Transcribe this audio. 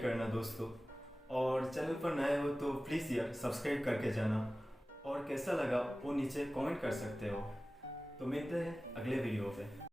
Like करना दोस्तों, और चैनल पर नए हो तो प्लीज़ यार सब्सक्राइब करके जाना, और कैसा लगा वो नीचे कमेंट कर सकते हो। तो मिलते हैं अगले वीडियो पे।